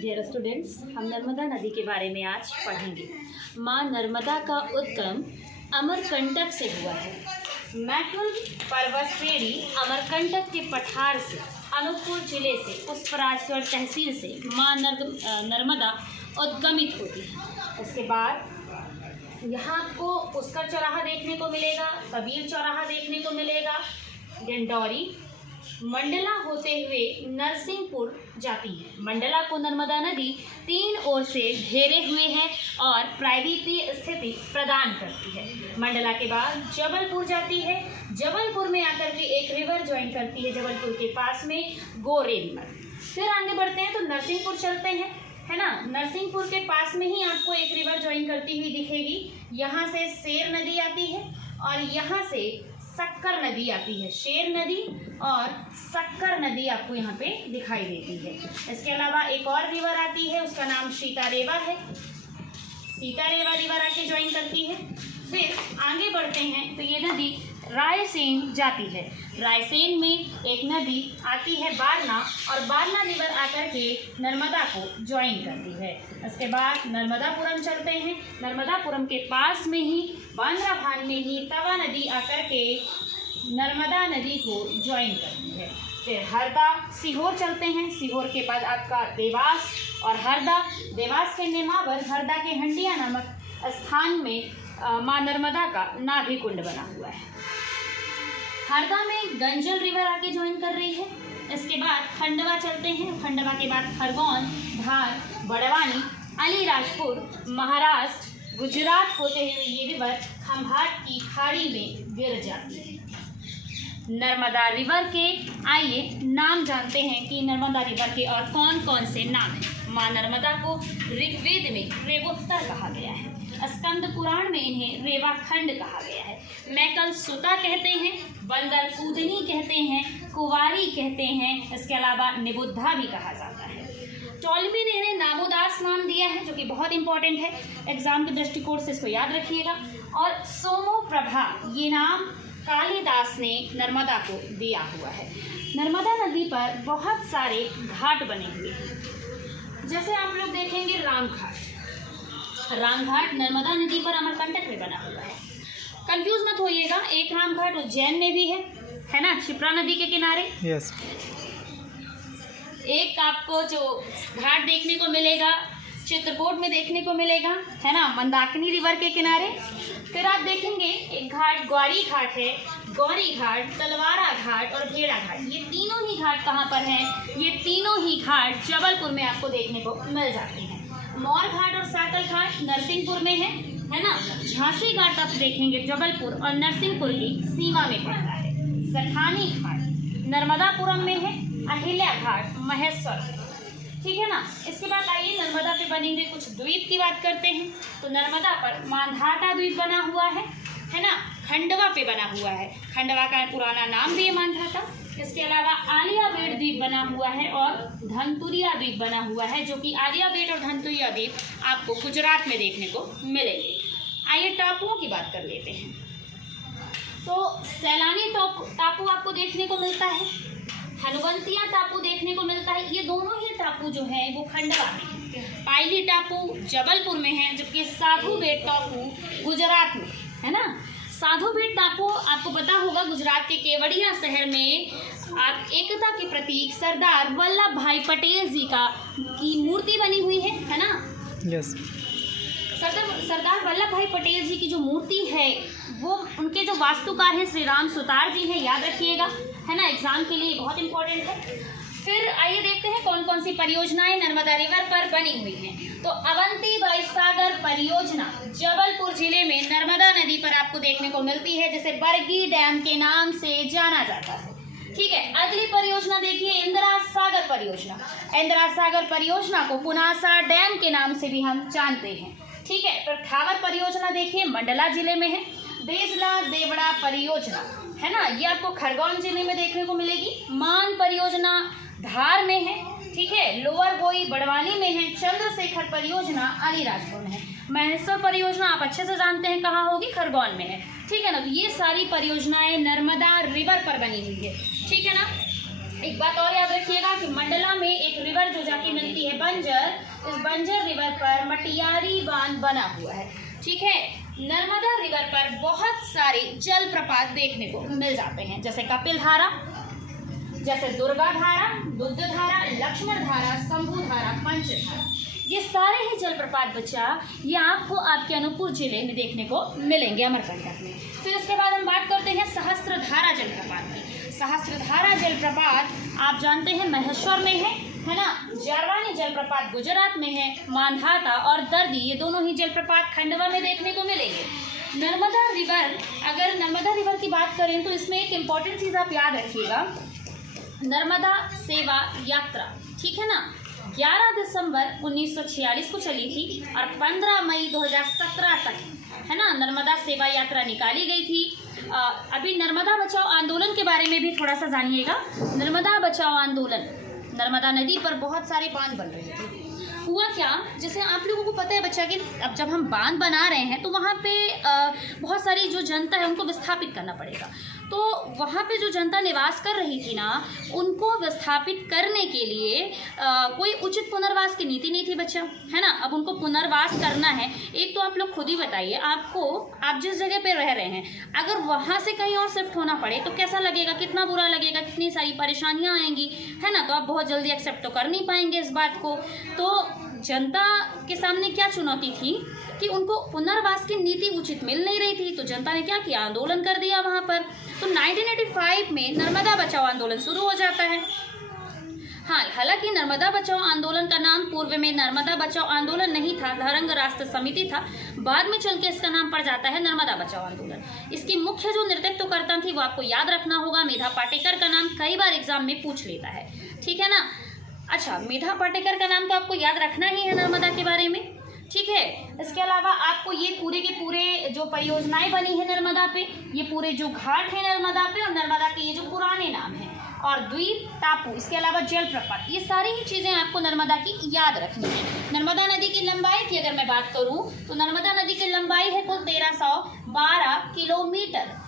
Dear students, हम नर्मदा नदी के बारे में आज पढ़ेंगे। माँ नर्मदा का उद्गम अमरकंटक से हुआ है। मैकल पर्वत श्रेणी अमरकंटक के पठार से, अनूपपुर जिले से, पुष्पराजगढ़ तहसील से माँ नर्मदा उद्गमित होती है। उसके बाद यहाँ आपको पुष्कर चौराहा देखने को मिलेगा, कबीर चौराहा देखने को मिलेगा, डिंडौरी, मंडला होते हुए नरसिंहपुर जाती है। मंडला को नर्मदा नदी तीन ओर से घेरे हुए है और प्रायद्वीपीय स्थिति प्रदान करती है। मंडला के बाद जबलपुर जाती है। जबलपुर में आकर के एक रिवर ज्वाइन करती है, जबलपुर के पास में गोरे रिवर। फिर आगे बढ़ते हैं तो नरसिंहपुर चलते हैं, है ना। नरसिंहपुर के पास में ही आपको एक रिवर ज्वाइन करती हुई दिखेगी। यहाँ से शेर नदी आती है और यहाँ से सक्कर नदी आती है। शेर नदी और सक्कर नदी आपको यहाँ पे दिखाई देती है। इसके अलावा एक और रिवर आती है, उसका नाम सीतारेवा है। सीतारेवा रिवर आके ज्वाइन करती है। फिर आगे बढ़ते हैं तो ये नदी रायसेन जाती है। रायसेन में एक नदी आती है बारना, और बारना रिवर आकर के नर्मदा को ज्वाइन करती है। इसके बाद नर्मदापुरम चलते हैं। नर्मदापुरम के पास में ही बांद्राभान में ही तवा नदी आकर के नर्मदा नदी को ज्वाइन करती है। फिर हरदा, सीहोर चलते हैं। सीहोर के बाद आपका देवास और हरदा। देवास के नेमावर हरदा के हंडिया नामक स्थान में माँ नर्मदा का नाभि कुंड बना हुआ है। हरदा में गंजल रिवर आके ज्वाइन कर रही है। इसके बाद खंडवा चलते हैं। खंडवा के बाद खरगोन, धार, बड़वानी, अलीराजपुर, महाराष्ट्र, गुजरात होते हुए ये रिवर खंभात की खाड़ी में गिर जाती है। नर्मदा रिवर के आइए नाम जानते हैं कि नर्मदा रिवर के और कौन कौन से नाम हैं। माँ नर्मदा को ऋग्वेद में रेवोत्तर कहा गया है। स्कंद पुराण में इन्हें रेवाखंड कहा गया है। मैकल सुता कहते हैं, बंदर कूदनी कहते हैं, कुवारी कहते हैं। इसके अलावा निबुद्धा भी कहा जाता है। टॉलमी ने इन्हें नामोदास नाम दिया है, जो कि बहुत इंपॉर्टेंट है, एग्जाम के दृष्टिकोण से इसको याद रखिएगा। और सोमोप्रभा ये नाम कालिदास ने नर्मदा को दिया हुआ है। नर्मदा नदी पर बहुत सारे घाट बने हुए हैं। जैसे आप लोग देखेंगे रामघाट। रामघाट नर्मदा नदी पर अमरकंटक में बना हुआ है। कंफ्यूज मत होइएगा, एक रामघाट उज्जैन में भी है ना, क्षिप्रा नदी के किनारे। यस। एक आपको जो घाट देखने को मिलेगा चित्रकूट में देखने को मिलेगा, है ना, मंदाकिनी रिवर के किनारे। फिर आप देखेंगे एक घाट ग्वारी घाट है, गौरी घाट, तलवारा घाट और भेड़ा घाट। ये तीनों ही घाट कहाँ पर हैं? ये तीनों ही घाट जबलपुर में आपको देखने को मिल जाते हैं। मौर घाट और साकल घाट नरसिंहपुर में है ना। झांसी घाट आप देखेंगे जबलपुर और नरसिंहपुर की सीमा में पड़ता है। सठानी घाट नर्मदापुरम में है। अहिल्या घाट महेश्वर, ठीक है ना। इसके बाद आइए नर्मदा पे बने हुए कुछ द्वीप की बात करते हैं। तो नर्मदा पर मांधाता द्वीप बना हुआ है ना। खंडवा पे बना हुआ है, खंडवा का पुराना नाम भी है मांधाता। इसके अलावा आलियाबेट द्वीप बना हुआ है और धनतुरिया द्वीप बना हुआ है, जो कि आलियाबेट और धनतुरिया द्वीप आपको गुजरात में देखने को मिलेंगे। आइए टापुओं की बात कर लेते हैं। तो सैलानी टापू आपको देखने को मिलता है, हनुवंतिया टापू देखने को मिलता है। ये दोनों ही टापू जो है वो खंडवा में है। पाइली टापू जबलपुर में है, जबकि साधु बेट टापू गुजरात में है ना। साधु बेट टापू आपको पता होगा गुजरात के केवड़िया शहर में आप एकता के प्रतीक सरदार वल्लभ भाई पटेल जी की मूर्ति बनी हुई है ना। यस। सरदार वल्लभ भाई पटेल जी की जो मूर्ति है वो उनके जो वास्तुकार हैं श्री राम सुतार जी हैं, याद रखिएगा, है ना, एग्जाम के लिए बहुत इंपॉर्टेंट है। फिर आइए देखते हैं कौन कौन सी परियोजनाएं नर्मदा रिवर पर बनी हुई हैं। तो अवंती बाईसागर परियोजना जबलपुर जिले में नर्मदा नदी पर आपको देखने को मिलती है, जिसे बरगी डैम के नाम से जाना जाता है। ठीक है। अगली परियोजना देखिए इंदिरा सागर परियोजना। इंदिरा सागर परियोजना को पुनासा डैम के नाम से भी हम जानते हैं। ठीक है। तो थावर परियोजना देखिए मंडला जिले में है। देसला देवड़ा परियोजना है ना, ये आपको खरगोन जिले में देखने को मिलेगी। मान परियोजना धार में है, ठीक है। लोअर बोई बड़वानी में है। चंद्रशेखर परियोजना अलीराजपुर में है। महेश्वर परियोजना आप अच्छे से जानते हैं कहाँ होगी, खरगोन में है, ठीक है ना। तो ये सारी परियोजनाएं नर्मदा रिवर पर बनी हुई है, ठीक है ना। एक बात और याद रखिएगा कि मंडला में एक रिवर जो जाके मिलती है बंजर, इस बंजर रिवर पर मटियारी बांध बना हुआ है। ठीक है, नर्मदा रिवर पर बहुत सारे जलप्रपात देखने को मिल जाते हैं, जैसे कपिल धारा, जैसे दुर्गा धारा, दुग्ध धारा, लक्ष्मण धारा, शंभु धारा, पंचधारा। ये सारे ही जलप्रपात बच्चा ये आपको आपके अनूपपुर जिले में देखने को मिलेंगे अमरकंटक में। फिर उसके बाद हम बात करते हैं सहस्त्रधारा जलप्रपात की। सहस्त्रधारा जलप्रपात आप जानते हैं महेश्वर में है ना। जारवानी जलप्रपात गुजरात में है। मांधाता और दर्दी ये दोनों ही जलप्रपात खंडवा में देखने को मिलेंगे। नर्मदा रिवर, अगर नर्मदा रिवर की बात करें तो इसमें एक इम्पॉर्टेंट चीज़ आप याद रखिएगा, नर्मदा सेवा यात्रा, ठीक है ना, 11 दिसंबर 1946 को चली थी और 15 मई 2017 तक, है ना, नर्मदा सेवा यात्रा निकाली गई थी। अभी नर्मदा बचाओ आंदोलन के बारे में भी थोड़ा सा जानिएगा। नर्मदा बचाओ आंदोलन, नर्मदा नदी पर बहुत सारे बांध बन रहे थे। हुआ क्या, जैसे आप लोगों को पता है बच्चा कि अब जब हम बांध बना रहे हैं तो वहाँ पे बहुत सारी जो जनता है उनको विस्थापित करना पड़ेगा। तो वहाँ पे जो जनता निवास कर रही थी ना, उनको विस्थापित करने के लिए कोई उचित पुनर्वास की नीति नहीं थी बच्चा, है ना। अब उनको पुनर्वास करना है, एक तो आप लोग खुद ही बताइए, आप जिस जगह पे रह रहे हैं अगर वहाँ से कहीं और शिफ्ट होना पड़े तो कैसा लगेगा, कितना बुरा लगेगा, कितनी सारी परेशानियाँ आएंगी, है ना। तो आप बहुत जल्दी एक्सेप्ट तो कर नहीं पाएंगे इस बात को। तो जनता के सामने क्या चुनौती थी कि उनको पुनर्वास की नीति उचित मिल नहीं रही थी। तो जनता ने क्या किया, आंदोलन कर दिया वहाँ पर। तो 1985 में नर्मदा बचाओ आंदोलन शुरू हो जाता है। हाँ, हालांकि नर्मदा बचाओ आंदोलन का नाम पूर्व में नर्मदा बचाओ आंदोलन नहीं था, धरंग राष्ट्र समिति था। बाद में चल के इसका नाम पड़ जाता है नर्मदा बचाओ आंदोलन। इसकी मुख्य जो नेतृत्वकर्ता थी वो आपको याद रखना होगा, मेधा पाटेकर का नाम कई बार एग्जाम में पूछ लेता है, ठीक है ना। अच्छा, मेधा पाटेकर का नाम तो आपको याद रखना ही है नर्मदा के बारे में, ठीक है। इसके अलावा आपको ये पूरे के पूरे जो परियोजनाएं बनी है नर्मदा पे, ये पूरे जो घाट है नर्मदा पे और नर्मदा के ये जो पुराने नाम हैं और द्वीप, टापू, इसके अलावा जलप्रपात, ये सारी ही चीज़ें आपको नर्मदा की याद रखनी है। नर्मदा नदी की लंबाई की अगर मैं बात करूँ तो नर्मदा नदी की लंबाई है कुल 1312 किलोमीटर।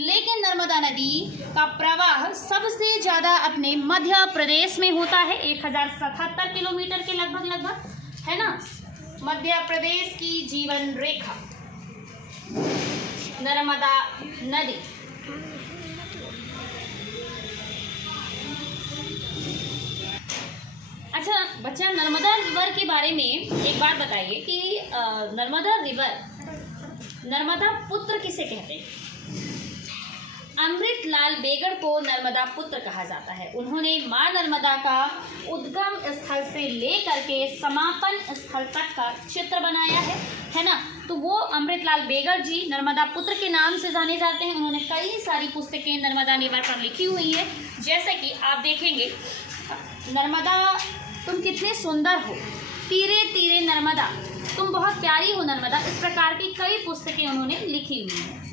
लेकिन नर्मदा नदी का प्रवाह सबसे ज़्यादा अपने मध्य प्रदेश में होता है, 1077 किलोमीटर के लगभग, है ना। मध्य प्रदेश की जीवन रेखा नर्मदा नदी। अच्छा बच्चा, नर्मदा रिवर के बारे में एक बात बताइए कि नर्मदा रिवर, नर्मदा पुत्र किसे कहते हैं। अमृतलाल बेगड़ को नर्मदा पुत्र कहा जाता है। उन्होंने मां नर्मदा का उद्गम स्थल से लेकर के समापन स्थल तक का चित्र बनाया है ना। तो वो अमृतलाल बेगड़ जी नर्मदा पुत्र के नाम से जाने जाते हैं। उन्होंने कई सारी पुस्तकें नर्मदा रिवर पर लिखी हुई है, जैसे कि आप देखेंगे, नर्मदा तुम कितने सुंदर हो, तीरे तीरे नर्मदा, तुम बहुत प्यारी हो नर्मदा, इस प्रकार की कई पुस्तकें उन्होंने लिखी हुई हैं।